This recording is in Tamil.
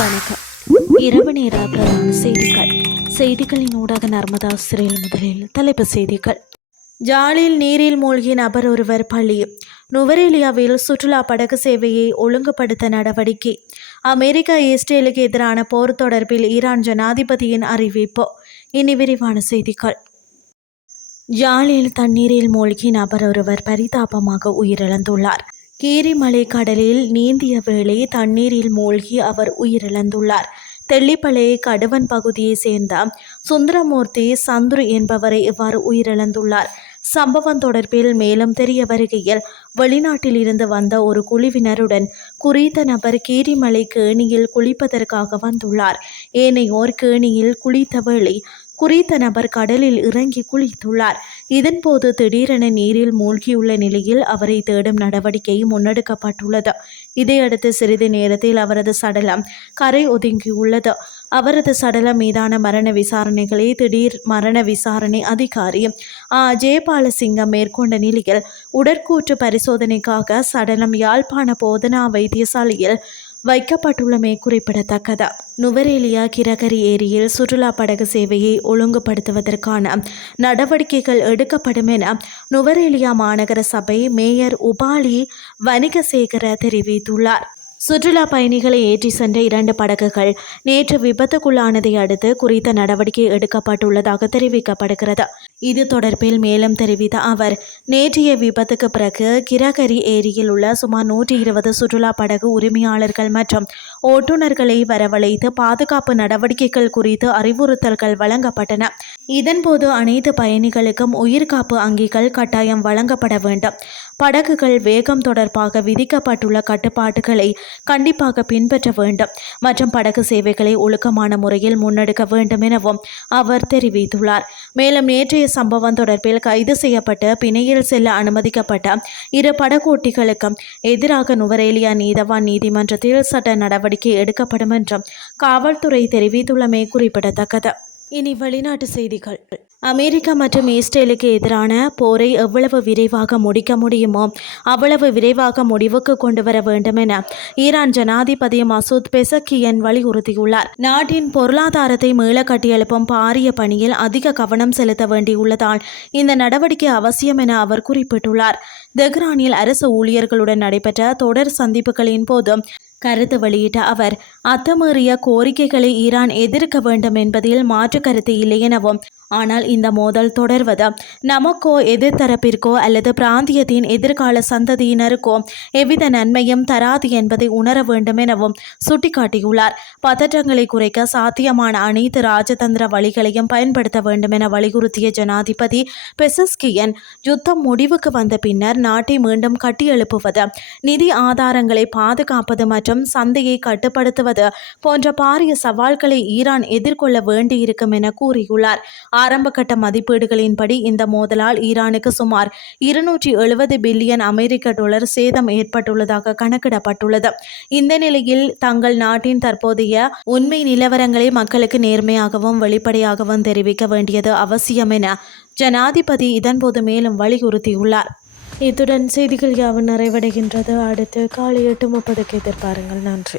வணக்கம். இரவு நேர பிரதான செய்திகளின் ஊடாக நர்மதா சிறையில் முதலில் தலைப்புச் செய்திகள். ஜாலில் நீரில் மூழ்கிய நபர் ஒருவர் பலி. நுவரேலியாவில் சுற்றுலா படகு சேவையை ஒழுங்குபடுத்த நடவடிக்கை. அமெரிக்கா இஸ்ரேலுக்கு எதிரான போர் தொடர்பில் ஈரான் ஜனாதிபதியின் அறிவிப்பு. இனி விரிவான செய்திகள். ஜாலில் தண்ணீரில் மூழ்கி நபர் ஒருவர் பரிதாபமாக உயிரிழந்துள்ளார். கீரிமலை கடலில் நீந்திய வேளை தண்ணீரில் மூழ்கி அவர் உயிரிழந்துள்ளார். தெல்லிப்பளை கடுவன் பகுதியைச் சேர்ந்த சுந்தரமூர்த்தி சந்துரு என்பவரை இவ்வாறு உயிரிழந்துள்ளார். சம்பவம் தொடர்பில் மேலும் தெரிய வருகையில், வெளிநாட்டில் இருந்து வந்த ஒரு குழுவினருடன் குறித்த நபர் கீரிமலை கேணியில் குளிப்பதற்காக வந்துள்ளார். ஏனையோர் கேணியில் குளித்த வேளை குறித்த நபர் கடலில் இறங்கி குளித்துள்ளார். இதன்போது திடீரென நீரில் மூழ்கியுள்ள நிலையில் அவரை தேடும் நடவடிக்கை முன்னெடுக்கப்பட்டுள்ளது. இதையடுத்து சிறிது நேரத்தில் அவரது சடலம் கரை ஒதுங்கியுள்ளது. அவரது சடலம் மீதான மரண விசாரணைகளை திடீர் மரண விசாரணை அதிகாரி ஜெயபாலசிங்கம் மேற்கொண்ட நிலையில் உடற்கூற்று பரிசோதனைக்காக சடலம் யாழ்ப்பாண போதனா வைத்தியசாலையில் வைக்கப்பட்டுள்ளமை குறிப்பிடத்தக்கது. நுவரேலியா கிரகரி ஏரியில் சுற்றுலா படகு சேவையை ஒழுங்குபடுத்துவதற்கான நடவடிக்கைகள் எடுக்கப்படும் என நுவரேலியா மாநகர சபை மேயர் உபாலி வணிகசேகர தெரிவித்துள்ளார். சுற்றுலா பயணிகளை ஏற்றி சென்ற 2 படகுகள் நேற்று விபத்துக்குள்ளானதை அடுத்து குறித்த நடவடிக்கை எடுக்கப்பட்டுள்ளதாக தெரிவிக்கப்படுகிறது. இது தொடர்பில் மேலும் தெரிவித்த அவர், நேற்றைய விபத்துக்கு பிறகு கிரகரி ஏரியில் உள்ள சுமார் 120 சுற்றுலா படகு உரிமையாளர்கள் மற்றும் ஓட்டுநர்களை வரவழைத்து பாதுகாப்பு நடவடிக்கைகள் குறித்து அறிவுறுத்தல்கள் வழங்கப்பட்டன. இதன்போது அனைத்து பயணிகளுக்கும் உயிர்காப்பு அங்கிகள் கட்டாயம் வழங்கப்பட வேண்டும். படகுகள் வேகம் தொடர்பாக விதிக்கப்பட்டுள்ள கட்டுப்பாடுகளை கண்டிப்பாக பின்பற்ற வேண்டும் மற்றும் படகு சேவைகளை ஒழுக்கமான முறையில் முன்னெடுக்க வேண்டும் எனவும் அவர் தெரிவித்துள்ளார். மேலும் நேற்றைய சம்பவம் தொடர்பில் கைது செய்யப்பட்டு பிணையில் செல்ல அனுமதிக்கப்பட்ட 2 படகோட்டிகளுக்கும் எதிராக நுவரேலியா நீதவான் நீதிமன்றத்தில் சட்ட நடவடிக்கை எடுக்கப்படும் என்றும் காவல்துறை தெரிவித்துள்ளமை குறிப்பிடத்தக்கது. இனி வெளிநாட்டு செய்திகள். அமெரிக்கா மற்றும் இஸ்ரேலுக்கு எதிரான போரை எவ்வளவு விரைவாக முடிக்க முடியுமோ அவ்வளவு விரைவாக முடிவுக்கு கொண்டு வர வேண்டும் என ஈரான் ஜனாதிபதி மசூத் பெசக்கியன் வலியுறுத்தியுள்ளார். நாட்டின் பொருளாதாரத்தை மீள கட்டியெழுப்பும் பாரிய பணியில் அதிக கவனம் செலுத்த வேண்டியுள்ளதால் இந்த நடவடிக்கை அவசியம் என அவர் குறிப்பிட்டுள்ளார். தெஹ்ரானில் அரசு ஊழியர்களுடன் நடைபெற்ற தொடர் சந்திப்புகளின் போது கருத்து வெளியிட்ட அவர், அத்துமீறிய கோரிக்கைகளை ஈரான் எதிர்க்க வேண்டும் என்பதில் மாற்று கருத்து இல்லை எனவும், ஆனால் இந்த மோதல் தொடர்வது நமக்கோ எதிர்த்தரப்பிற்கோ அல்லது பிராந்தியத்தின் எதிர்கால சந்ததியினருக்கோ எவ்வித நன்மையும் தராது என்பதை உணர வேண்டும் எனவும் சுட்டிக்காட்டியுள்ளார். பதற்றங்களை குறைக்க சாத்தியமான அனைத்து ராஜதந்திர வழிகளையும் பயன்படுத்த வேண்டும் என வலியுறுத்திய ஜனாதிபதி பெசஸ்கியன், யுத்தம் முடிவுக்கு வந்த பின்னர் நாட்டை மீண்டும் கட்டியெழுப்புவது, நிதி ஆதாரங்களை பாதுகாப்பது மற்றும் சந்தையை கட்டுப்படுத்துவது போன்ற பாரிய சவால்களை ஈரான் எதிர்கொள்ள வேண்டியிருக்கும் என கூறியுள்ளார். ஆரம்பகட்ட மதிப்பீடுகளின்படி இந்த மோதலால் ஈரானுக்கு சுமார் 270 பில்லியன் அமெரிக்க டாலர் சேதம் ஏற்பட்டுள்ளதாக கணக்கிடப்பட்டுள்ளது. இந்த நிலையில் தங்கள் நாட்டின் தற்போதைய உண்மை நிலவரங்களை மக்களுக்கு நேர்மையாகவும் வெளிப்படையாகவும் தெரிவிக்க வேண்டியது அவசியம் என ஜனாதிபதி இதன்போது மேலும் வலியுறுத்தியுள்ளார். இத்துடன் செய்திகள் யாவும் நிறைவடைகின்றது. அடுத்து காலை 8:30 எதிர்பாருங்கள். நன்றி.